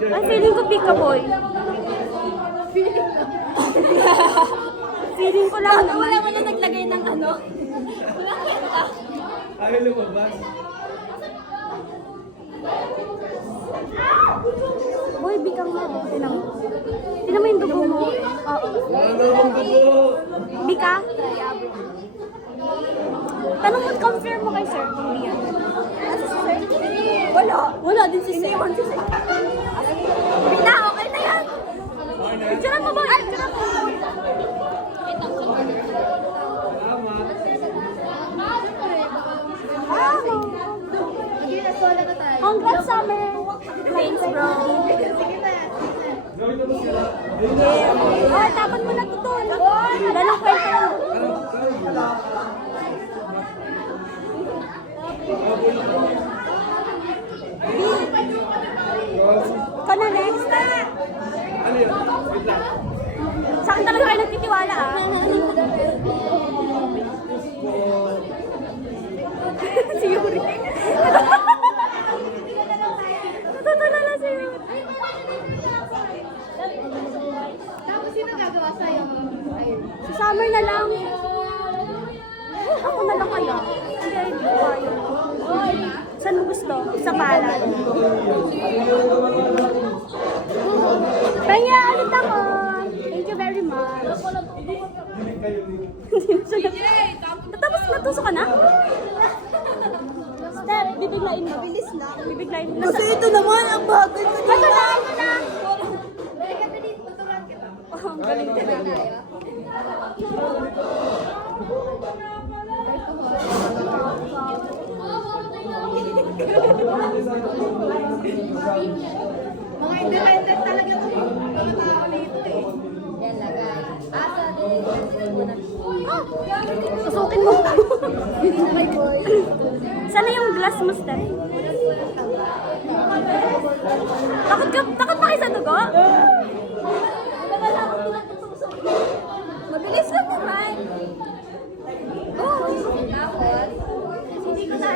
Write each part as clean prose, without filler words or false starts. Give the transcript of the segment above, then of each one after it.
Ay, feeling ko Pika Boy. Feeling ko lang naman. Wala mo na naglagay ng ano. Wala kita. Ayaw lumabas. Boy, Bika nga. Tinan mo. Tinan mo yung dugo mo. Oo. Wala namang dugo. Bika? Tanong mo, confirm mo kay sir kung Bika. Wala. Wala din si Sir. Bika, okay na yan. Picture mo ba? Picture mo. Tama. Congrats, Summer. Thanks, bro. Gawin na ba sila? Oh, tapan mo na ito doon. Dalawang kwento lang. Ikaw na next. Ano yun? Wait lang. Sa akin talaga kayo nagtitiwala, ah. Si Yuri. Natutulala si Yuri. Tapos sino gagawa sa'yo? Ayun. Si Summer na lang. Ako na lang kaya. Hindi, hindi ko kaya. Saan mo gusto? Sa palad. Kaya ulit ako. Thank you very much. Tapos natuso ka na? Step, bibiglain mo. Mabilis lang. Bibiglain mo. Kasi ito naman ang bagay mo. Ito na, ito na. Balik ka dito, tuturuan kita. Oh, ang galing din. Mga independent talaga ito. Mga tao dito eh. Yan lagay. Asa din. Susukin mo. Sana yung glass mo, Steph. Takot pa kayo sa dugo? Mabilis lang naman. Oh. Tapos, hindi ko na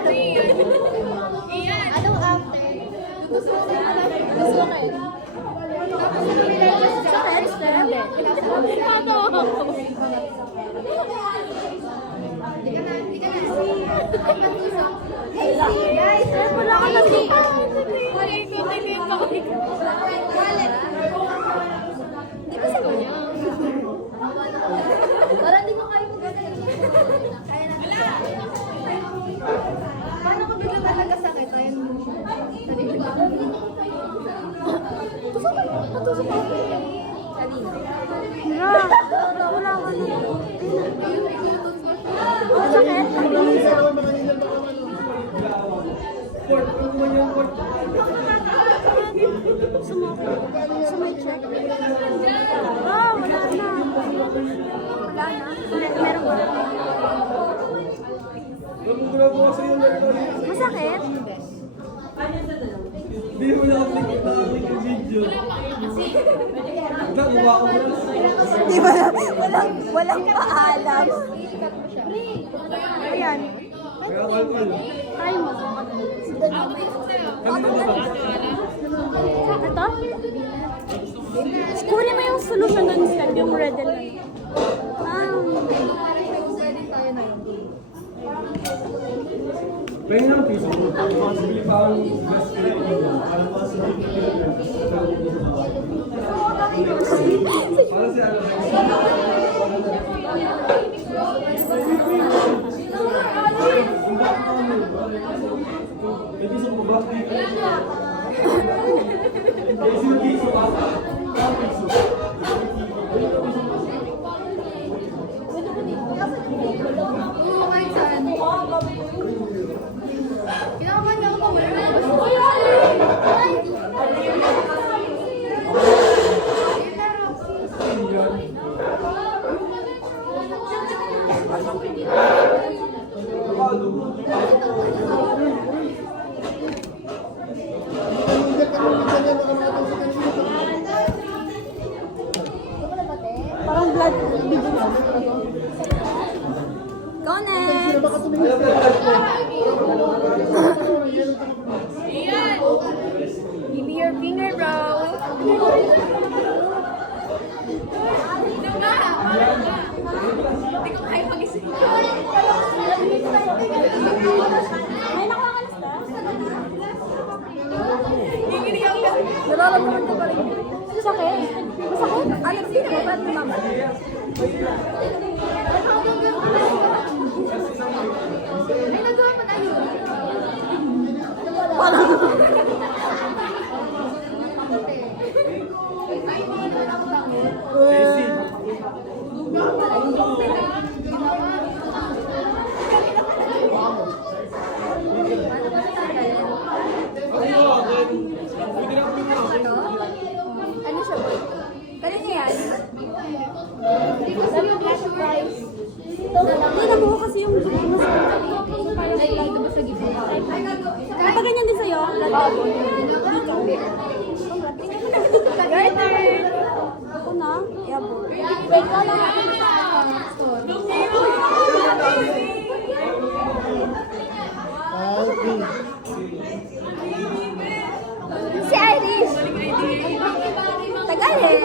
Iyan. Anong after? Tutusukin. Tutusukin. Tapos, nilagay sa first step. Hindi ka na. Guys, Wala ka lang dito. wallet. Di ba sabi niya? Parang hindi ko kayo magagaling. Kaya na. Paano ko biglang nagkasakit? Ayun mo siya. Natusok ako. Kanina. Wala ka na. Masakit? Sumay-check. Oh, wala na. Wala na. Meron ba? Nagugula po kasi yung Masakit? Hindi mo na-upload yung video. Nagawa ko na. Di ba? Walang paalam. Ayan. Kaya alcohol. Try mo. Kanina ba? Ito? Kunin mo yung solution doon, Steph, yung red and white. Pwede ng piso. Possibly pa ang best friend. Parang possibly. Para si ano. May piso ko ba? May sino piso ka? Ang piso. Parang blood bibig. Go next! Give me your finger, bro. Hindi ko kaya mag-isip. May nakakalas ka? Nararamdaman ko pa rin. Sakit? Masakit? Ano, sino mo? Ba't mama? Ay, nagawa mo tayo. Casey. Ano siya ba? Kanina yan? Sabi ko flash price. Hindi, nabuho kasi yung dugo mo sa... Nalilito mo sa gitna. Ano ba ganyan din sa'yo? Garter! Ako na? Yabo. Wait ka lang. Si Irish! Tagal eh!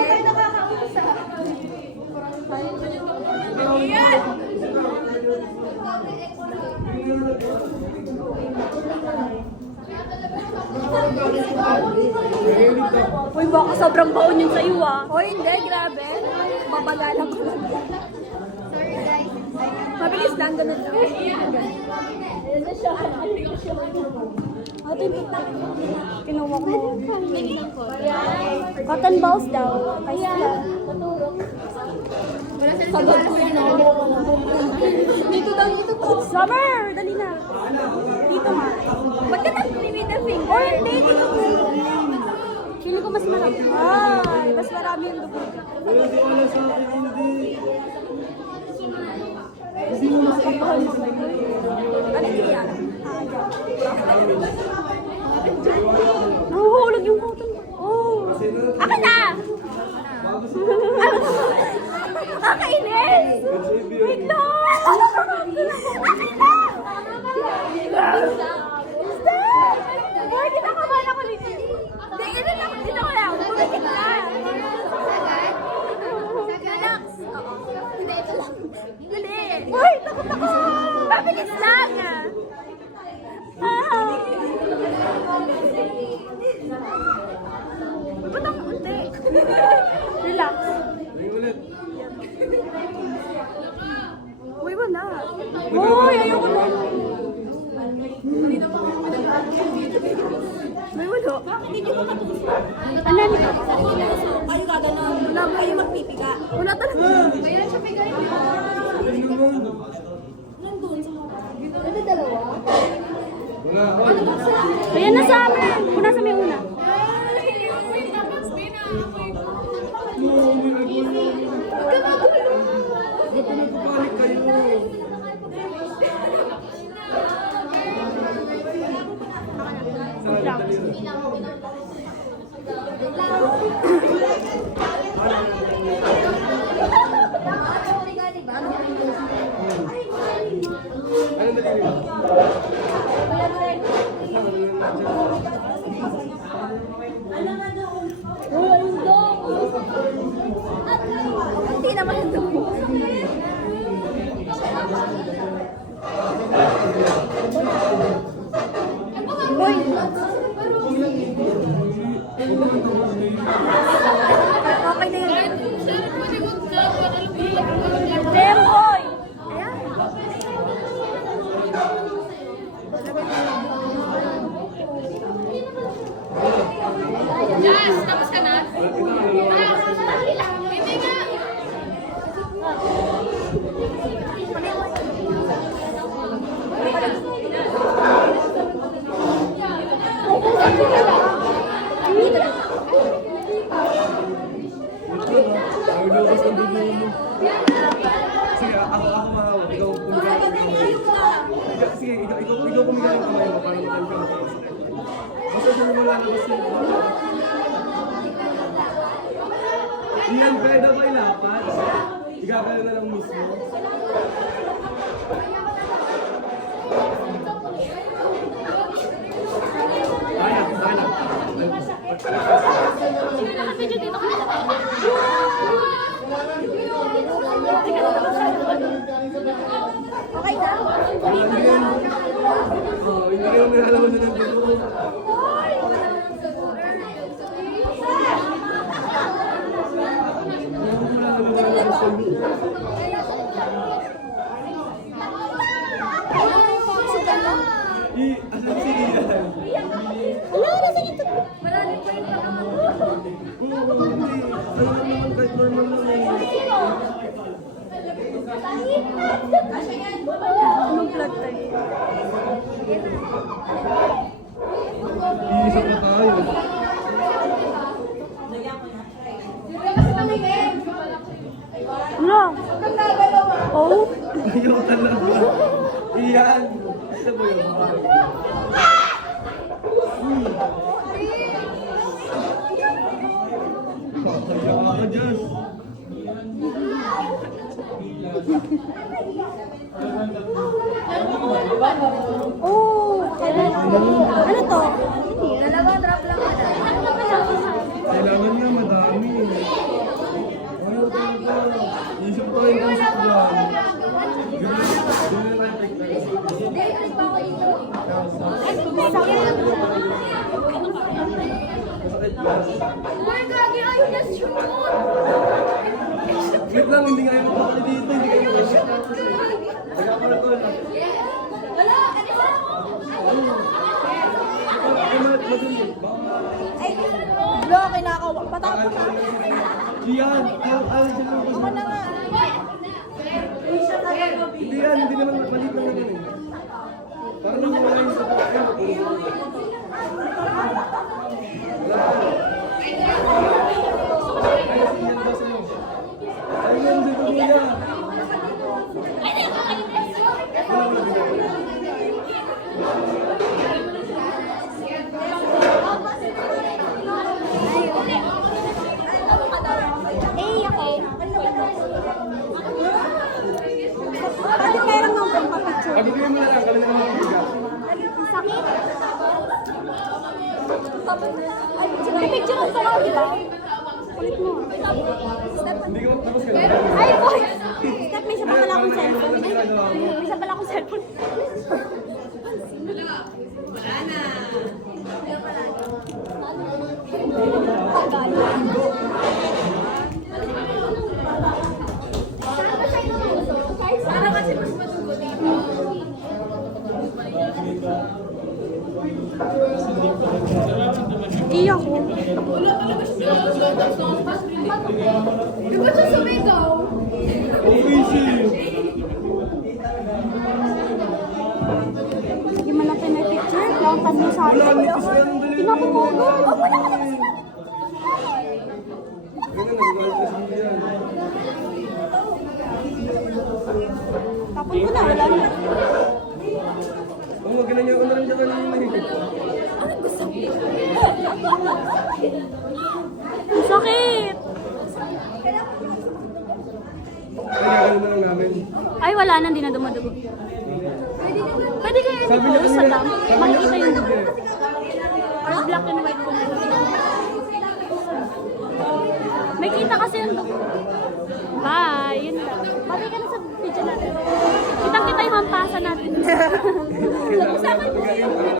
Uy, baka sobrang baon yun sa iyo ah. Uy, hindi, grabe. Babalalan ko lang. Sorry guys. Mabilis lang, ganun lang. Ate, kinuha ko. Cotton balls daw. Ay, sila. Wala sa Sagad ko yun. Dito daw, dito to. Summer! Dali na. Dito nga. Ba't ka nag-limit ang finger? Oh, hindi. Dito ko. Feeling ko mas marami. Ay, mas marami yung dugo. Pero di wala sa akin, hindi. Hindi mo makapahal mo. Ano yung yan? Nahuhulog yung cotton. Oh. Ako na! Nakainis! Wait lang! Akin na! Stop! Boy, kinakabahan ako dito. Hindi, dito ko lang. Bumikit na. Relax. Hindi, ito lang. Hindi. Uy, takot ako! Mabilis lang! Ba't ang unti? Relax. Ay, ulit. Uy, wala. Uy, ayoko na. May wala. Bakit hindi ko katulog? Ano nito? Ay, kada na. Wala ba kayo magpipiga? Wala talaga. Kaya siya bigay niya. Ay, naman. Nandun sa mga. Ito dalawa? Wala. Ayan na sa amin. Una sa may una. Ba't nagpapalik kayo? Ano nalilito? Hindi naman yung dugo. Boy! Okay na yun. Damn, boy! Ayan. Jazz, tapos ka na? Hindi nga. Ay, lukas ang dugo mo. Sige, ako mahawak. Ikaw pumigaw ng kamay. Sige, ikaw pumigaw ng kamay mo para hindi ka makakasakit. Basta kung wala na kasi. Iyan, pwede ba ilapat? Igagano na lang mismo. Hindi kayo nilalaman na ng dito. Asan si Ian? Wala, nasa ito. Wala din pa yung pagkakas. Oo, hindi. Ano naman kahit normal lang eh. Anong plug tayo? Iisa pa tayo. Kasi tumingin. Ano? Oh? Ayaw talaga. Iyan. Isa mo yun. Kaya ka dyan. Oh! Ano to? Dalawa drop lang ka na. Kailangan nga madami. Ayaw talaga. Isip ko yung isip ko lang. Ganun lang take tayo. Hindi, alis pa ako dito. Boy, gagi, ayaw niya shoot. Wait lang, hindi kayo magpapali dito. Hindi kayo magpapali. Taga-partol. Wala, alis ako. Bro, kinakawa. Patapos na. Iyan. Ayaw siya lang po. Ano nga? Hindi yan, hindi naman maliit lang naman eh. Parang yung wala yung sa pagkakas. Ayun, si Kuya. Eh, ako. Pati meron ng pagpapicture. Pag-ibigay mo na lang, kami na naman ang bigas. Ang sakit. Ay, may picture ang sarap, di ba? Ulit mo. Hindi ko tapos ka na. Ay, boy! Step, may isa pa pala akong cellphone. Ay, may isa pala akong cellphone. Para kasi mas masugot dito. Iyak ko. Di ba siya sumigaw? Easy. Hindi man natin may picture. Long time na sa Wala, akin. nipis ka ng dali. Pinapapugod. Oh, wala ka na. Ganyan, nagagalit na si Ian. Tapon ko na, wala na. Oo, ginanya ko na rin siya kanina eh. Ang sakit. Kaya gano'n na lang namin. Ay, wala na, hindi na dumadugo. Pwede kayo Sabi niya i-post sa kanina, dam. sabi niya Makikita yung kanina, dugo. eh. Or black and white po. May kita kasi yung dugo. Bye! Yun lang. Pati ka na sa video natin. Kitang-kita yung hampasan natin. Kailangan natin